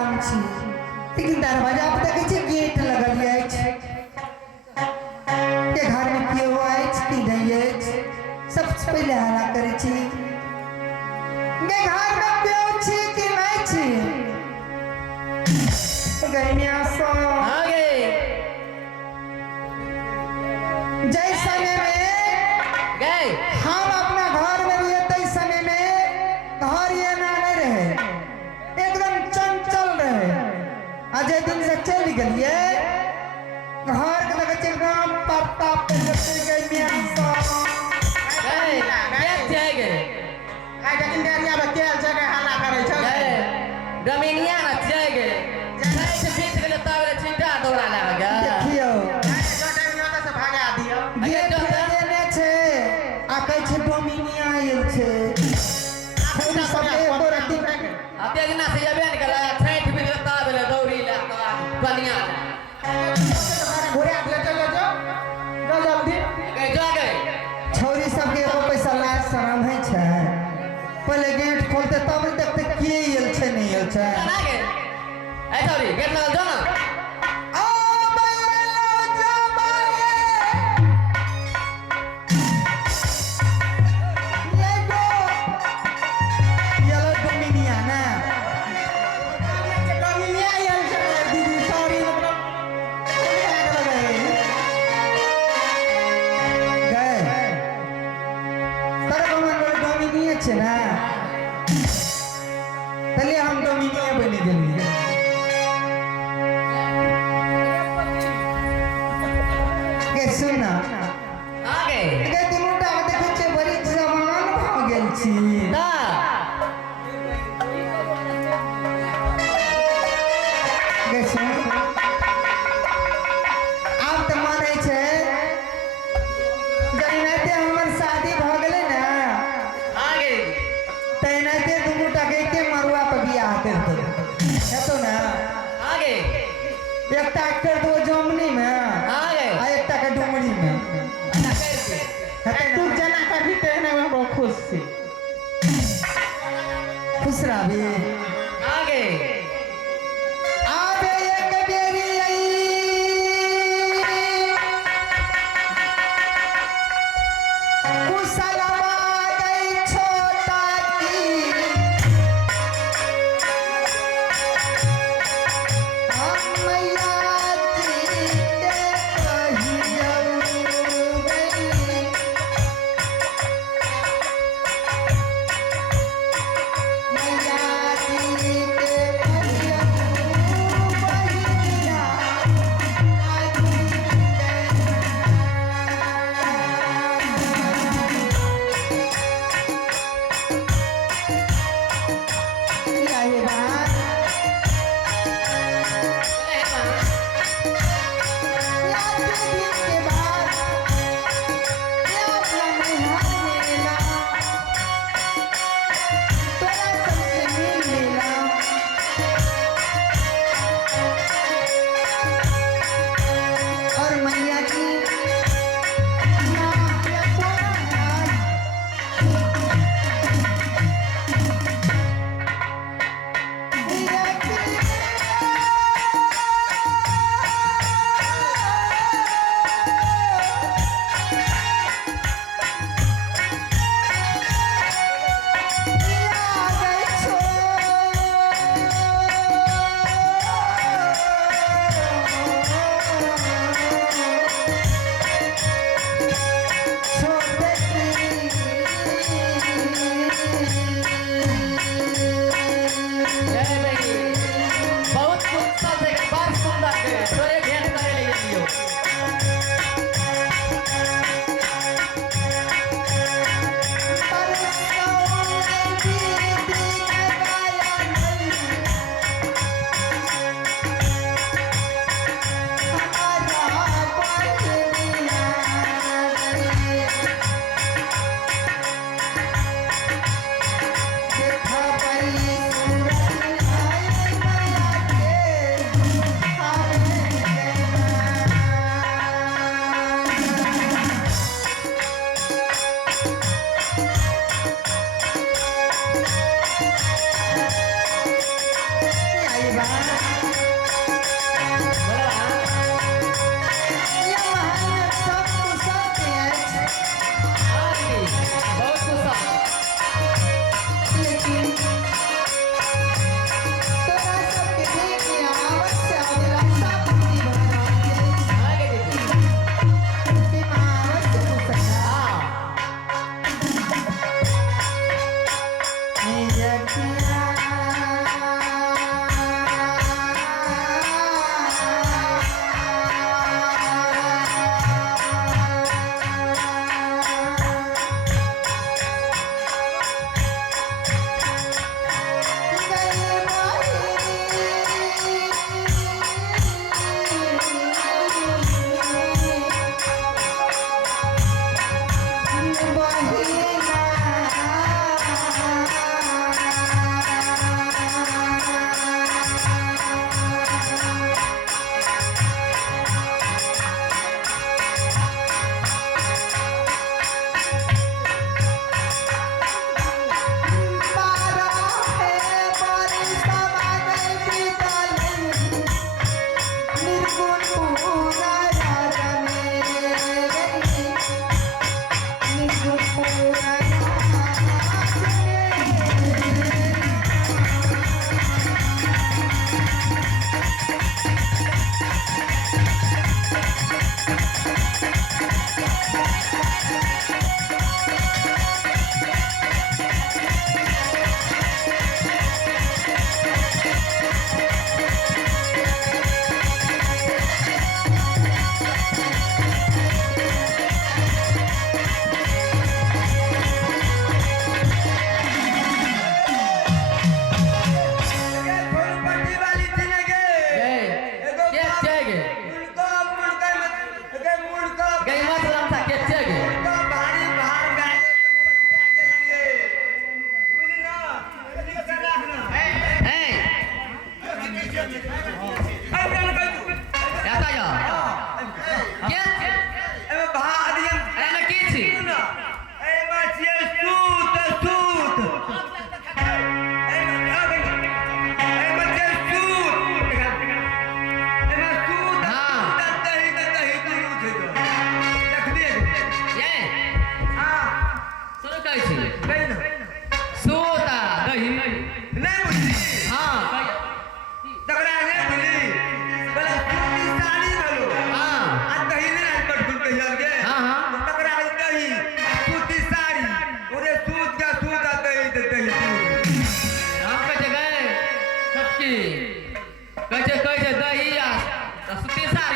लेकिन दरवाजा पर देखे गेट लगल के घर में कियो कि नहीं सबसे पहले हरा करे घर में कियो कि नहीं गैनिया सो आगे जय समय में गए हम अपना घर में रहिए तई समय में घर ये ना नहीं रहे एकदम चंचल रहे अजय दिन से चल गलिए घर के लगे एकदम पत्ता पे गैनिया सो गए जाएगे काय जकिन देरिया में के जगह हल्ला करे छ डमिनिया ना जाएगे जाए से फिट के तावे चिंता दौड़ा लगा देखियो छोटे मिनट से भागा दियो गेट देने छे आ कहै छे डोमिनिया आयल छे हम सब एको रति अब एक ना से जाबे निकला छैठ फिट के तावे दौड़ी ला बनिया घोड़ा ले चलो जो जल्दी गए जा गए छौरी सब के एको पैसा लाज शरम है छे पहले गेट खोलते तब देखते के आयल छे नहीं आयल छे ना गए ए सॉरी गेट लगा दो ना ओ बैलो जमाए ये लो डोमिनिया ना डोमिनिया आयल छे दीदी सॉरी गए तारा मन डोमिनिया छे ना पहले हम डोमिनिया बनी गेलिए के सुना आगे के दिमुटा देखे छे बड़ी जवान भ गेल छी ना के सुन अब त माने छे जइनाते हमर शादी भ गेले ना आगे तइनाते दिमुटा के मरुआ पे बियाह कर दे हेतो ना आगे एकटा कर दो जमनी में आगे आ एकटा के डुमरी में अच्छा करके तू जना कभी तेने में बहुत खुश थी खुश रही आगे आबे एक बेरी आई कुशलवा गई छोटा की हम मैया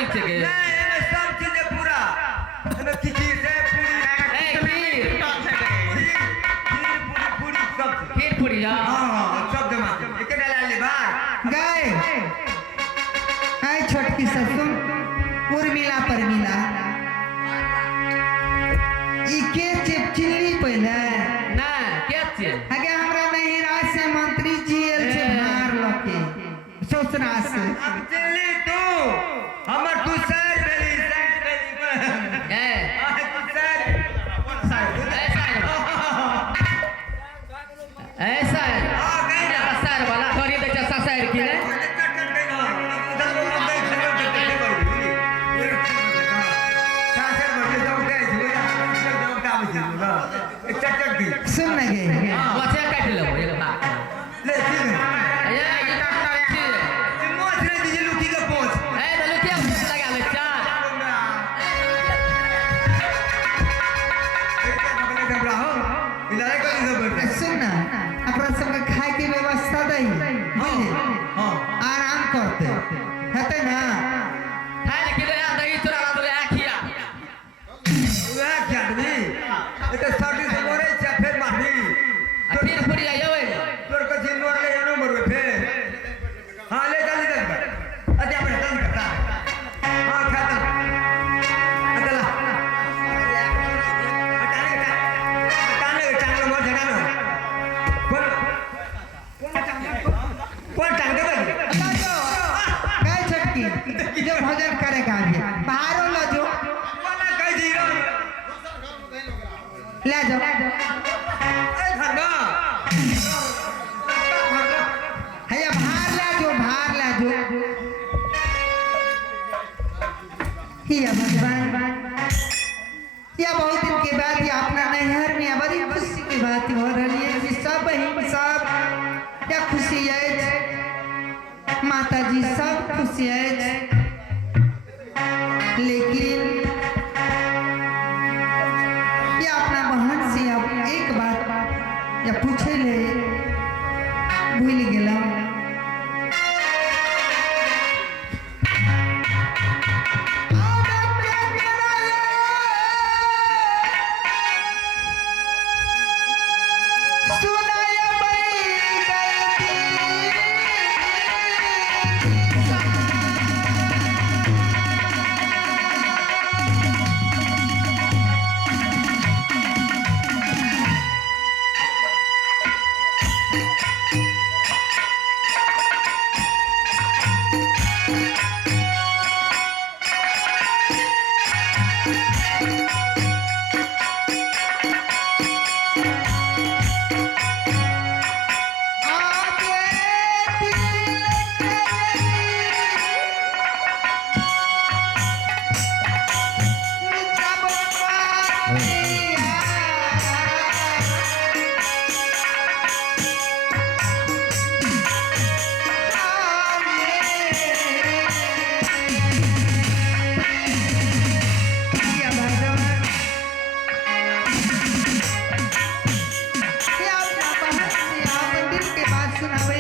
तारीख से के नहीं एमे सब चीज है पूरा एमे खिचड़ी से पूरी ए खीर पूरी सब खीर पूरी हां हां सब जमा एक डाला ले बाहर गए आई छोटकी ससुर उर्मिला परमिला ई के चिपचिली पहले ना के छे आगे हमरा नहीं राज से मंत्री जी एल छे मार लके सोचना से अब चली तू हमर तू सर मेरी ए तू सर ऐसा है हां गई ना सर वाला थोड़ी देर जैसा सर की ने सुन लगे मछिया काट लो ये बात ले ठीक है ये मोच रे दीजिए लुकी के पोंछ ए तो लुकिया लगा ले चा सुन ना अपना सबके खाए के व्यवस्था दई आराम करते हेते ना खाए के दे दही चूड़ा ना दे आखिया वह क्या दी एते साटी से मोरे छे फेर मारनी फिर पूरी आयो तोर को जिन मोर ले जानो मरवे फेर हां ले जल्दी जल्दी अते अपने काम करता हां खाता अगला हटाने चांगला मोर झटानो कौन टांग दे काय छटकी जो भोजन करेगा अभी बाहर लो जो वाला कह दी रो ले जाओ ए धरना हैया बाहर ले जो हिया भगवान या बहुत दिन के बाद ये अपना नैहर में बड़ी खुशी की बात हो रही है कि सब क्या खुशी है माता जी सब खुशी है लेकिन ये अपना बहन से अब एक बात या पूछे ले भूल गेला सुनावे